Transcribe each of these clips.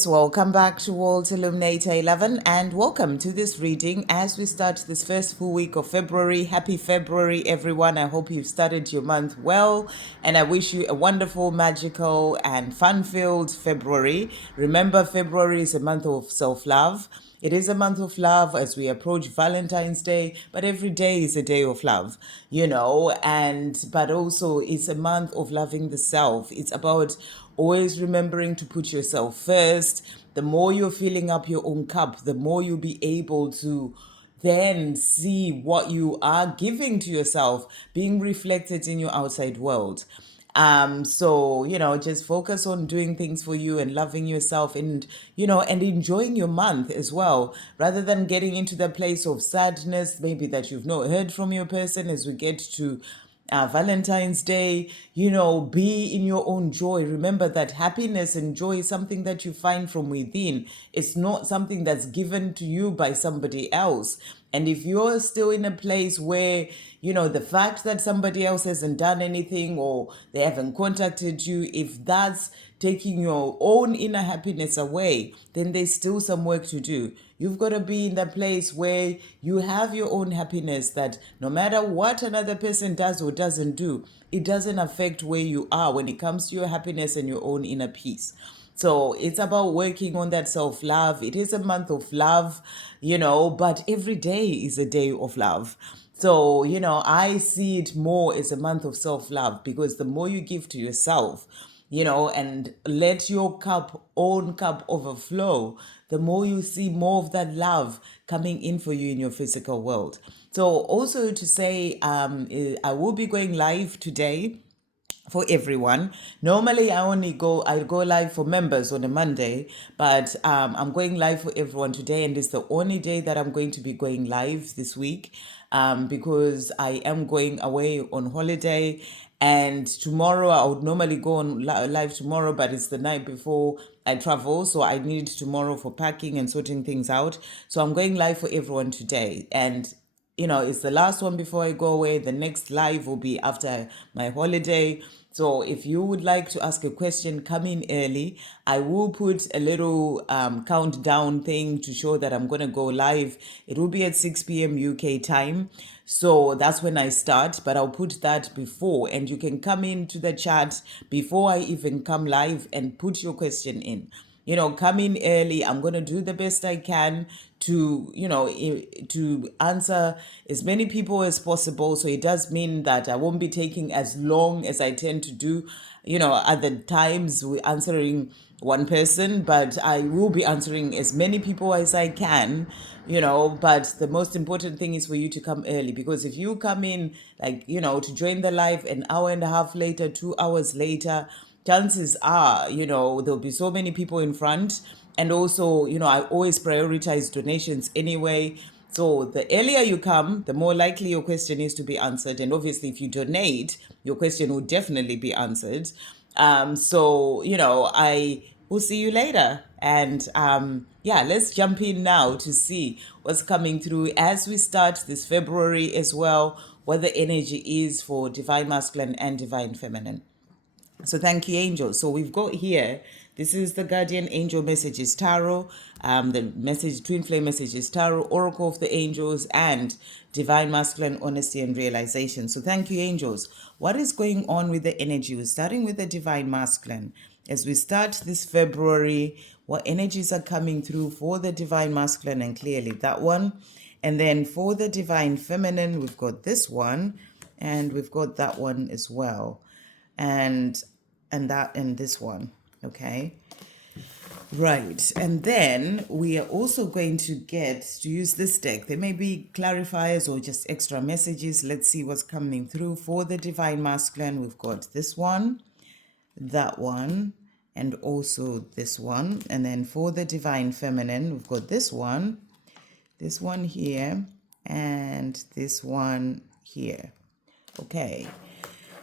Welcome back to Illuminator11 and welcome to this reading as we start this first full week of February. Happy February, everyone. I hope you've started your month well and I wish you a wonderful, magical, and fun-filled February. Remember, February is a month of self-love. It is a month of love as we approach Valentine's Day, but every day is a day of love, but also it's a month of loving the self. It's about always remembering to put yourself first. The more you're filling up your own cup, the more you'll be able to then see what you are giving to yourself being reflected in your outside world. Just focus on doing things for you and loving yourself and enjoying your month as well, rather than getting into the place of sadness, maybe that you've not heard from your person as we get to Valentine's Day. Be in your own joy. Remember that happiness and joy is something that you find from within. It's not something that's given to you by somebody else. And if you're still in a place where, the fact that somebody else hasn't done anything or they haven't contacted you, if that's taking your own inner happiness away, then there's still some work to do. You've got to be in that place where you have your own happiness, that no matter what another person does or doesn't do, it doesn't affect where you are when it comes to your happiness and your own inner peace. So it's about working on that self-love. It is a month of love, but every day is a day of love. So, I see it more as a month of self-love, because the more you give to yourself, and let your own cup overflow, the more you see more of that love coming in for you in your physical world. So also to say, I will be going live today for everyone. Normally I go live for members on a Monday, but I'm going live for everyone today, and it's the only day that I'm going to be going live this week, because I am going away on holiday. And tomorrow I would normally go on live tomorrow, but it's the night before I travel, so I need tomorrow for packing and sorting things out. So I'm going live for everyone today, and it's the last one before I go away. The next live will be after my holiday. So if you would like to ask a question, come in early. I will put a little countdown thing to show that I'm going to go live. It will be at 6 p.m. UK time. So that's when I start, but I'll put that before, and you can come into the chat before I even come live and put your question in. Come in early. I'm going to do the best I can to, to answer as many people as possible. So it does mean that I won't be taking as long as I tend to do, at the times we're answering one person, but I will be answering as many people as I can, but the most important thing is for you to come early, because if you come in to join the live an hour and a half later, 2 hours later, chances are, there'll be so many people in front. And also, I always prioritize donations anyway. So the earlier you come, the more likely your question is to be answered. And obviously, if you donate, your question will definitely be answered. I will see you later. And let's jump in now to see what's coming through as we start this February as well, what the energy is for Divine Masculine and Divine Feminine. So thank you, angels. So we've got here, this is the Guardian Angel Messages Tarot, the message, Twin Flame Messages Tarot, Oracle of the Angels, and Divine Masculine Honesty and Realization. So thank you, angels. What is going on with the energy? We're starting with the Divine Masculine. As we start this February, what energies are coming through for the Divine Masculine? And clearly that one. And then for the Divine Feminine, we've got this one, and we've got that one as well. And that and this one. Okay, right. And then we are also going to get to use this deck. There may be clarifiers or just extra messages. Let's see what's coming through for the Divine Masculine. We've got this one, that one, and also this one. And then for the Divine Feminine, we've got this one here, and this one here. Okay.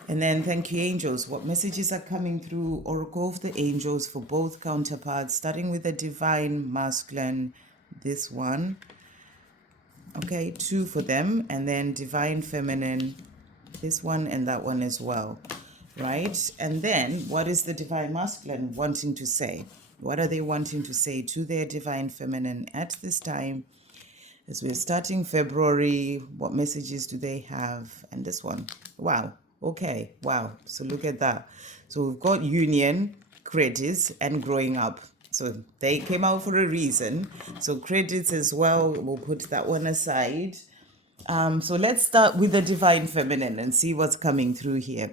And then thank you, angels. What messages are coming through? Oracle of the Angels for both counterparts, starting with the Divine Masculine, this one. Okay, 2 for them. And then Divine Feminine, this one and that one as well. Right? And then what is the Divine Masculine wanting to say? What are they wanting to say to their divine feminine at this time? As we're starting February, what messages do they have? And this one, wow, okay, wow. So look at that. So we've got union, credits, and growing up. So they came out for a reason. So credits as well, we'll put that one aside. So let's start with the divine feminine and see what's coming through here.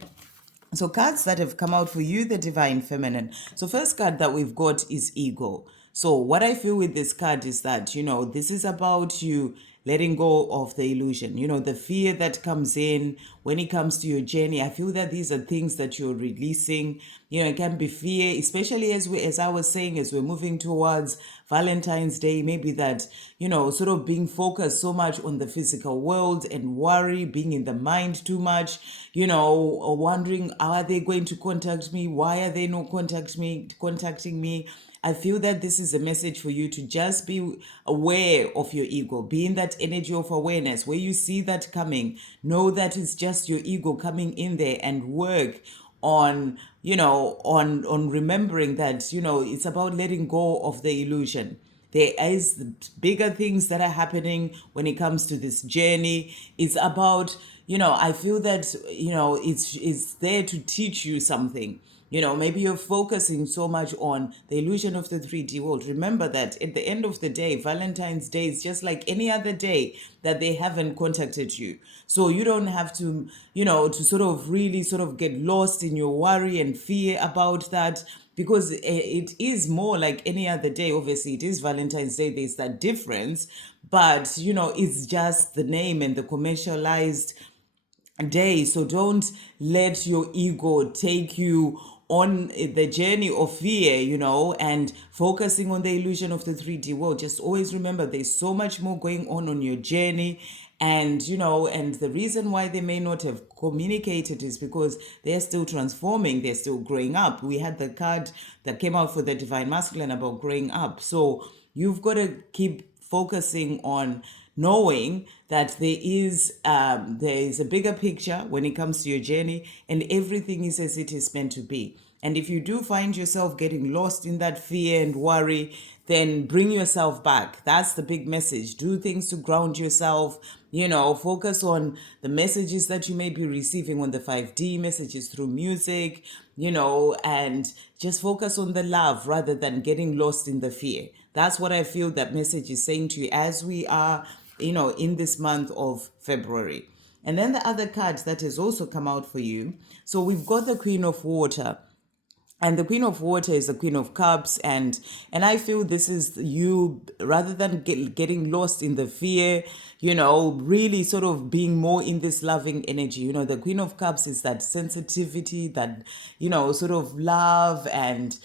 So cards that have come out for you, the divine feminine. So first card that we've got is ego. So what I feel with this card is that, this is about you letting go of the illusion, the fear that comes in when it comes to your journey. I feel that these are things that you're releasing. It can be fear, especially as I was saying, as we're moving towards Valentine's Day, maybe that, sort of being focused so much on the physical world and worry, being in the mind too much, or wondering, are they going to contact me? Why are they not contacting me? I feel that this is a message for you to just be aware of your ego, be in that energy of awareness. Where you see that coming, know that it's just your ego coming in there, and work on, on remembering that, it's about letting go of the illusion. There is bigger things that are happening when it comes to this journey. It's about, I feel that, it's there to teach you something. Maybe you're focusing so much on the illusion of the 3D world. Remember that at the end of the day, Valentine's Day is just like any other day that they haven't contacted you. So you don't have to, to sort of really sort of get lost in your worry and fear about that, because it is more like any other day. Obviously, it is Valentine's Day. There's that difference. But, it's just the name and the commercialized day. So don't let your ego take you on the journey of fear, and focusing on the illusion of the 3D world. Just always remember there's so much more going on your journey. And, and the reason why they may not have communicated is because they're still transforming, they're still growing up. We had the card that came out for the divine masculine about growing up. So you've got to keep focusing on knowing that there is a bigger picture when it comes to your journey, and everything is as it is meant to be. And if you do find yourself getting lost in that fear and worry, then bring yourself back. That's the big message. Do things to ground yourself. Focus on the messages that you may be receiving on the 5D messages through music, and just focus on the love rather than getting lost in the fear. That's what I feel that message is saying to you as we are, in this month of February. And then the other card that has also come out for you. So we've got the Queen of Water. And the Queen of Water is the Queen of Cups. And I feel this is you, rather than getting lost in the fear, really sort of being more in this loving energy. The Queen of Cups is that sensitivity, that, sort of love and,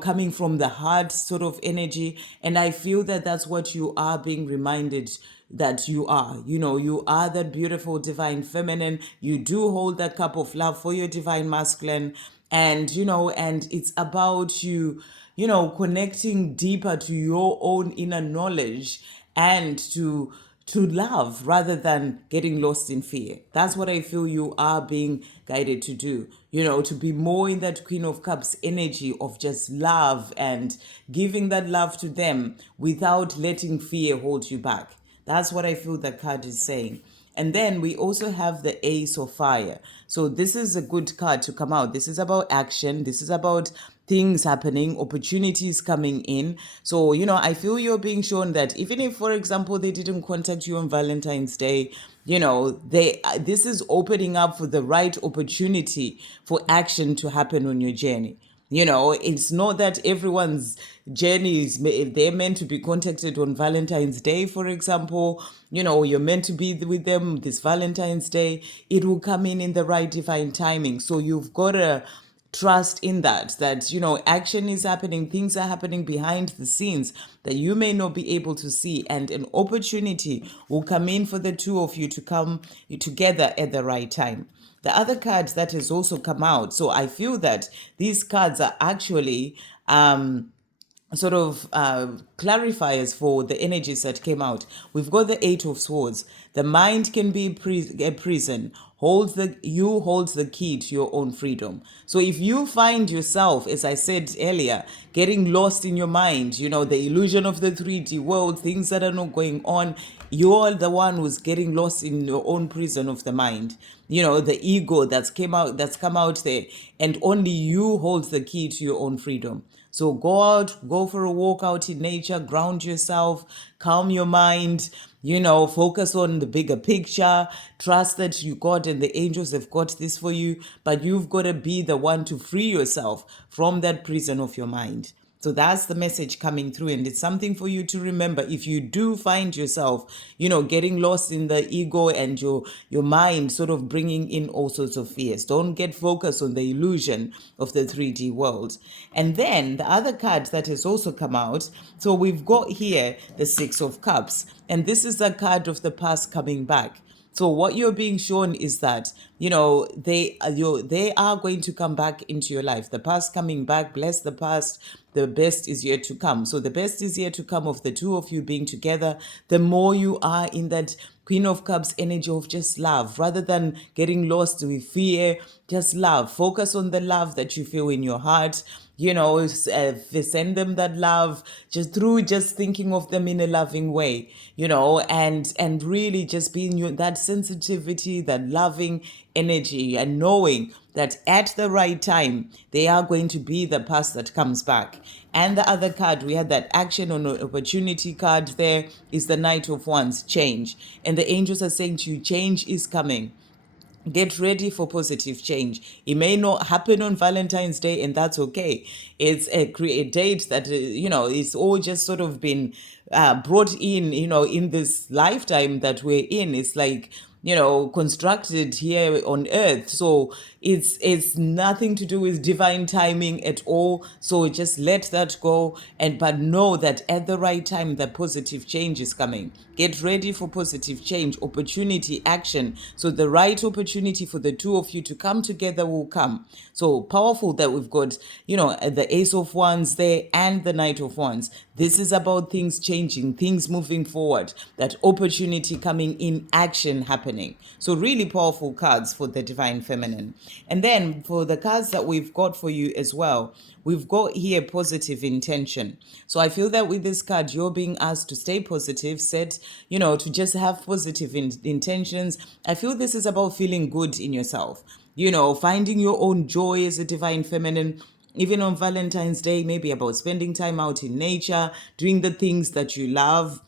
coming from the heart sort of energy. And I feel that that's what you are being reminded that you are. You are that beautiful divine feminine. You do hold that cup of love for your divine masculine. And, and it's about you, connecting deeper to your own inner knowledge and to love rather than getting lost in fear. That's what I feel you are being guided to do, to be more in that Queen of Cups energy of just love and giving that love to them without letting fear hold you back. That's what I feel the card is saying. And then we also have the Ace of Fire. So this is a good card to come out. This is about action. This is about things happening, opportunities coming in. So, I feel you're being shown that even if, for example, they didn't contact you on Valentine's Day, this is opening up for the right opportunity for action to happen on your journey. It's not that everyone's journey is, they're meant to be contacted on Valentine's Day, for example, you're meant to be with them this Valentine's Day. It will come in the right divine timing. So you've got to trust in that, action is happening, things are happening behind the scenes that you may not be able to see, and an opportunity will come in for the two of you to come together at the right time. The other card that has also come out, so I feel that these cards are actually sort of clarifiers for the energies that came out. We've got the Eight of Swords. The mind can be a prison. Holds the key to your own freedom. So if you find yourself, as I said earlier, getting lost in your mind, the illusion of the 3D world, things that are not going on, you're the one who's getting lost in your own prison of the mind. The ego that's come out there, and only you hold the key to your own freedom. So go out, go for a walk out in nature, ground yourself, calm your mind, focus on the bigger picture. Trust that you, God, and the angels have got this for you, but you've got to be the one to free yourself from that prison of your mind. So that's the message coming through, and it's something for you to remember if you do find yourself, getting lost in the ego and your mind sort of bringing in all sorts of fears. Don't get focused on the illusion of the 3D world. And then the other card that has also come out, so we've got here the Six of Cups, and this is the card of the past coming back. So what you're being shown is that they are going to come back into your life. The past coming back, bless the past. The best is yet to come. So the best is yet to come of the two of you being together. The more you are in that Queen of Cups energy of just love, rather than getting lost with fear, just love. Focus on the love that you feel in your heart. Send them that love just through just thinking of them in a loving way, and really just being that sensitivity, that loving energy, and knowing that at the right time they are going to be the past that comes back. And the other card, we had that action on opportunity card, there is the Knight of Wands, change. And the angels are saying to you, change is coming. Get ready for positive change. It may not happen on Valentine's Day, and that's okay. It's a date that it's all just sort of been brought in this lifetime that we're in. It's like constructed here on earth. So it's nothing to do with divine timing at all. So just let that go, but know that at the right time the positive change is coming. Get ready for positive change, opportunity, action. So the right opportunity for the two of you to come together will come. So powerful that we've got the Ace of Wands there and the Knight of Wands. This is about things changing, things moving forward, that opportunity coming in, action happening. So really powerful cards for the Divine Feminine. And then for the cards that we've got for you as well, we've got here positive intention. So I feel that with this card, you're being asked to stay positive, to just have positive intentions. I feel this is about feeling good in yourself, finding your own joy as a Divine Feminine. Even on Valentine's Day, maybe about spending time out in nature, doing the things that you love.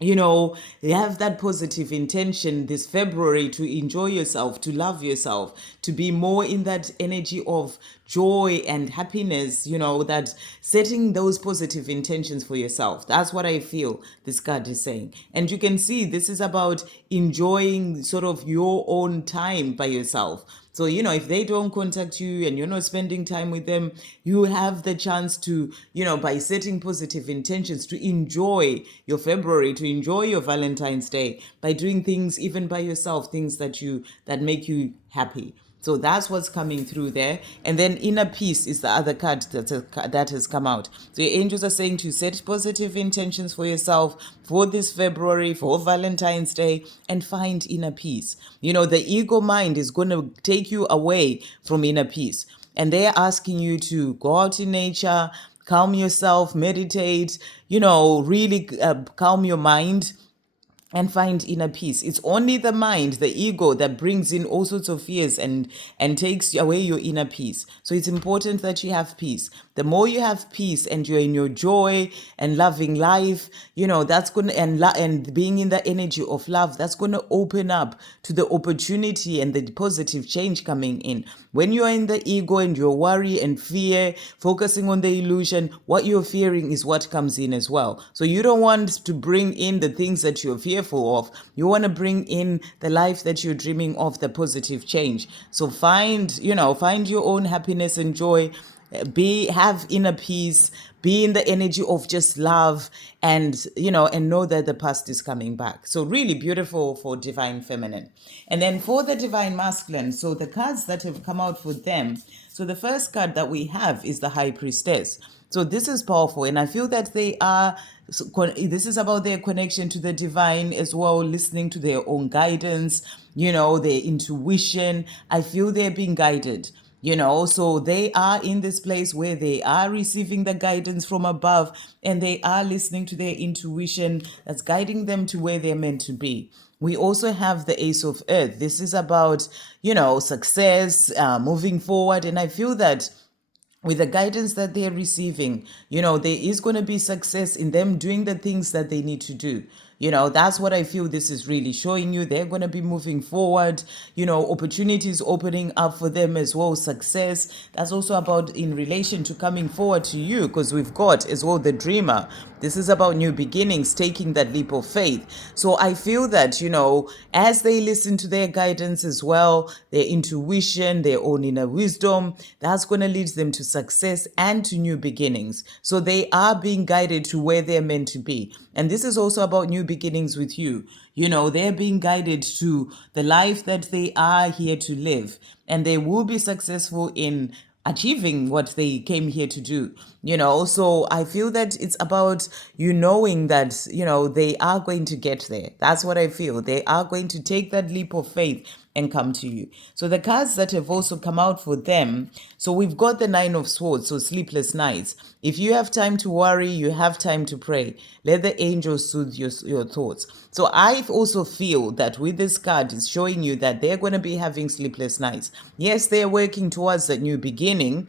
You have that positive intention this February to enjoy yourself, to love yourself, to be more in that energy of joy and happiness, that setting those positive intentions for yourself. That's what I feel this card is saying. And you can see this is about enjoying sort of your own time by yourself. So, if they don't contact you and you're not spending time with them, you have the chance to, by setting positive intentions, to enjoy your February, to enjoy your Valentine's Day by doing things even by yourself, things that make you happy. So that's what's coming through there. And then inner peace is the other card that has come out. So your angels are saying to set positive intentions for yourself for this February, for Valentine's Day, and find inner peace. The ego mind is going to take you away from inner peace. And they're asking you to go out in nature, calm yourself, meditate, really calm your mind and find inner peace. It's only the mind, the ego, that brings in all sorts of fears and takes away your inner peace. So it's important that you have peace. The more you have peace and you're in your joy and loving life, that's going to, and being in the energy of love, that's going to open up to the opportunity and the positive change coming in. When you're in the ego and you're worry and fear, focusing on the illusion, what you're fearing is what comes in as well. So you don't want to bring in the things that you're fearful of. You want to bring in the life that you're dreaming of, the positive change. So find your own happiness and joy. Have inner peace, be in the energy of just love, and know that the past is coming back. So really beautiful for Divine Feminine. And then for the Divine Masculine, so the cards that have come out for them. So the first card that we have is the High Priestess. So this is powerful, and I feel that they are. This is about their connection to the divine as well, listening to their own guidance, their intuition. I feel they're being guided. So they are in this place where they are receiving the guidance from above, and they are listening to their intuition that's guiding them to where they're meant to be. We also have the Ace of Earth. This is about, success, moving forward. And I feel that with the guidance that they're receiving, there is going to be success in them doing the things that they need to do. That's what I feel this is really showing you. They're going to be moving forward, opportunities opening up for them as well, success. That's also about in relation to coming forward to you, because we've got as well the dreamer. This is about new beginnings, taking that leap of faith. So I feel that, as they listen to their guidance as well, their intuition, their own inner wisdom, that's going to lead them to success and to new beginnings. So they are being guided to where they're meant to be. And this is also about new beginnings with you. They're being guided to the life that they are here to live. And they will be successful in achieving what they came here to do. So I feel that it's about knowing that they are going to get there. That's what I feel. They are going to take that leap of faith and come to you. So the cards that have also come out for them, so we've got the Nine of Swords, so sleepless nights. If you have time to worry, you have time to pray. Let the angels soothe your thoughts. So I also feel that with this card, it's showing you that they're going to be having sleepless nights. Yes, they're working towards that new beginning,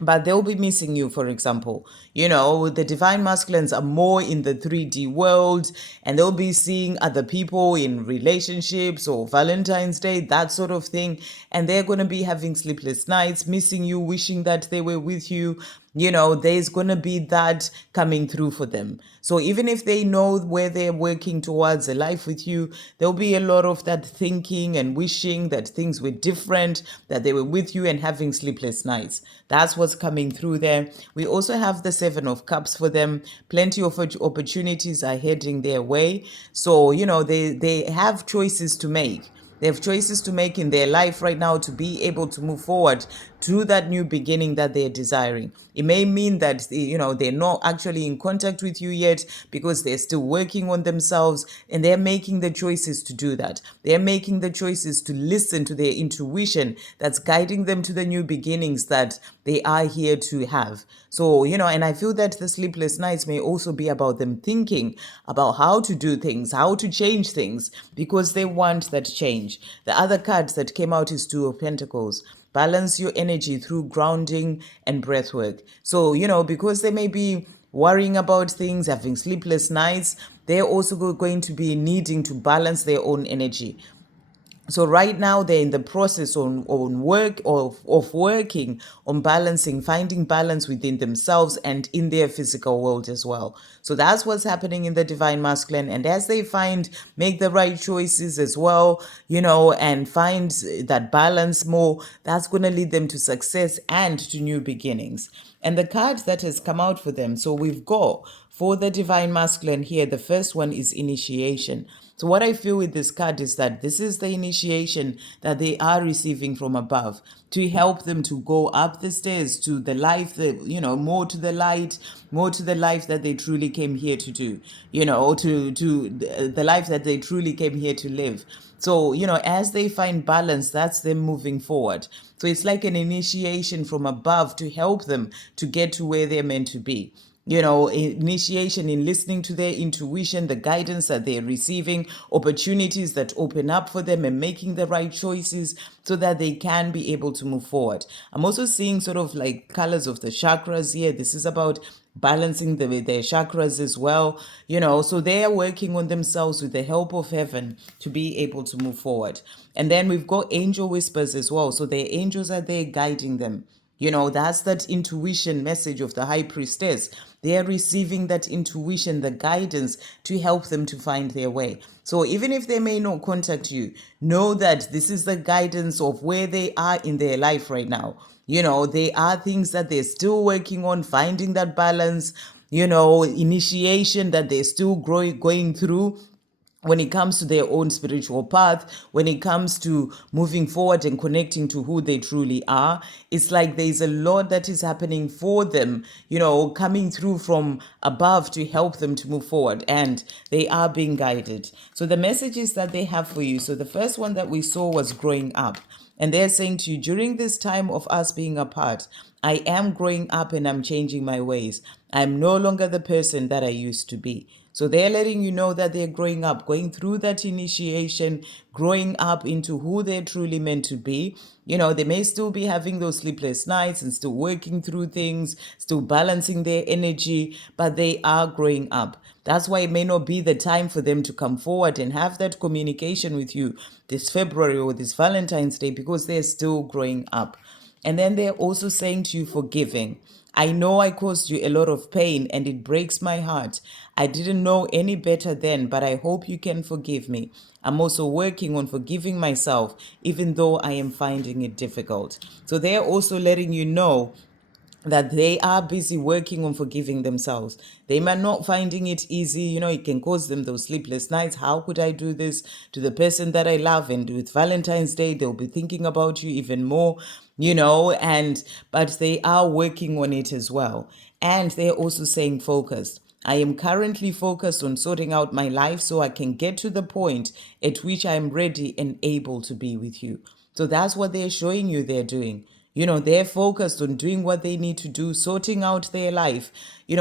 but they'll be missing you, for example. The divine masculines are more in the 3D world, and they'll be seeing other people in relationships or Valentine's Day, that sort of thing. And they're going to be having sleepless nights, missing you, wishing that they were with you. There's going to be that coming through for them. So even if they know where they're working towards a life with you, there'll be a lot of that thinking and wishing that things were different, that they were with you and having sleepless nights. That's what's coming through there. We also have the Seven of Cups for them. Plenty of opportunities are heading their way. So, they have choices to make. They have choices to make in their life right now to be able to move forward to that new beginning that they're desiring. It may mean that, they're not actually in contact with you yet because they're still working on themselves, and they're making the choices to do that. They're making the choices to listen to their intuition that's guiding them to the new beginnings that they are here to have. So, and I feel that the sleepless nights may also be about them thinking about how to do things, how to change things, because they want that change. The other card that came out is Two of Pentacles. Balance your energy through grounding and breath work. So, because they may be worrying about things, having sleepless nights, they're also going to be needing to balance their own energy. So right now they're in the process on work of working on balancing, finding balance within themselves and in their physical world as well. So that's what's happening in the divine masculine. And as they make the right choices as well, and find that balance more, that's going to lead them to success and to new beginnings. And the card that has come out for them, so we've got for the divine masculine here, the first one is initiation. So what I feel with this card is that this is the initiation that they are receiving from above to help them to go up the stairs to the life that, more to the light, more to the life that they truly came here to do, to the life that they truly came here to live. So, as they find balance, that's them moving forward. So it's like an initiation from above to help them to get to where they're meant to be. Initiation in listening to their intuition, the guidance that they're receiving, opportunities that open up for them, and making the right choices so that they can be able to move forward. I'm also seeing sort of like colors of the chakras here. This is about balancing their chakras as well, so they are working on themselves with the help of heaven to be able to move forward. And then we've got angel whispers as well. So their angels are there guiding them. That's that intuition message of the high priestess. They are receiving that intuition, the guidance to help them to find their way. So even if they may not contact you, know that this is the guidance of where they are in their life right now. They are things that they're still working on, finding that balance, initiation that they're still going through. when it comes to their own spiritual path, when it comes to moving forward and connecting to who they truly are. It's like there's a lot that is happening for them, coming through from above to help them to move forward, and they are being guided. So the messages that they have for you. So the first one that we saw was growing up. And they're saying to you, during this time of us being apart, I am growing up and I'm changing my ways. I'm no longer the person that I used to be. So they're letting you know that they're growing up, going through that initiation, growing up into who they're truly meant to be. They may still be having those sleepless nights and still working through things, still balancing their energy, but they are growing up. That's why it may not be the time for them to come forward and have that communication with you this February or this Valentine's Day, because they're still growing up. And then they're also saying to you, forgiving. I know I caused you a lot of pain and it breaks my heart. I didn't know any better then, but I hope you can forgive me. I'm also working on forgiving myself, even though I am finding it difficult. So they're also letting you know that they are busy working on forgiving themselves. They might not finding it easy. It can cause them those sleepless nights. How could I do this to the person that I love? And with Valentine's Day, they'll be thinking about you even more, but they are working on it as well. And they're also saying focused. I am currently focused on sorting out my life so I can get to the point at which I am ready and able to be with you. So that's what they're showing you they're doing. They're focused on doing what they need to do, sorting out their life,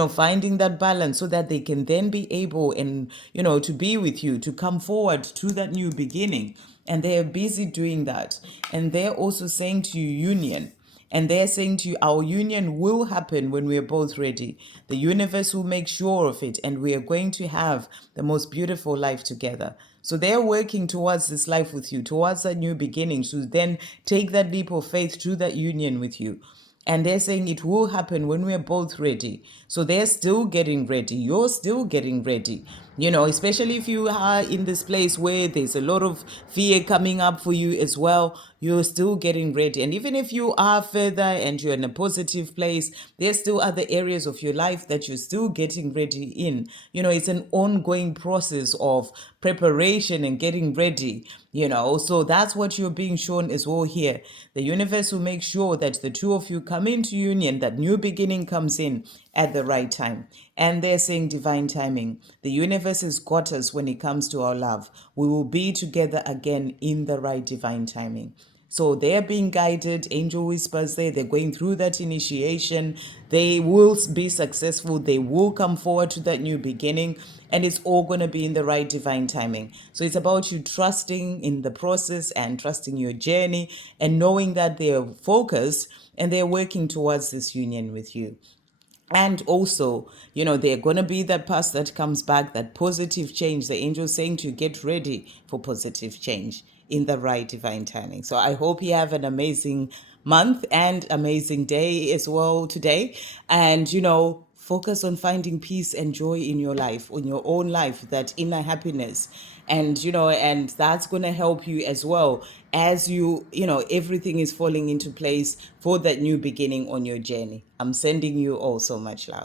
finding that balance so that they can then be able and, to be with you, to come forward to that new beginning. And they're busy doing that. And they're also saying to you, union. And they're saying to you, our union will happen when we're both ready. The universe will make sure of it, and we are going to have the most beautiful life together. So they're working towards this life with you, towards that new beginning, to then take that leap of faith to that union with you. And they're saying it will happen when we're both ready. So they're still getting ready. You're still getting ready. Especially if you are in this place where there's a lot of fear coming up for you as well, you're still getting ready. And even if you are further and you're in a positive place, there's still other areas of your life that you're still getting ready in. It's an ongoing process of preparation and getting ready. So that's what you're being shown as well here. The universe will make sure that the two of you come into union, that new beginning comes in at the right time. And they're saying divine timing. The universe has got us when it comes to our love. We will be together again in the right divine timing. So they're being guided. Angel whispers there. They're going through that initiation. They will be successful. They will come forward to that new beginning. And it's all going to be in the right divine timing. So it's about you trusting in the process and trusting your journey and knowing that they're focused and they're working towards this union with you. And also, they're going to be that past that comes back, that positive change. The angel's saying to you, get ready for positive change in the right divine timing. So I hope you have an amazing month and amazing day as well today. And, focus on finding peace and joy in your life, in your own life, that inner happiness. And that's going to help you as well as everything is falling into place for that new beginning on your journey. I'm sending you all so much love.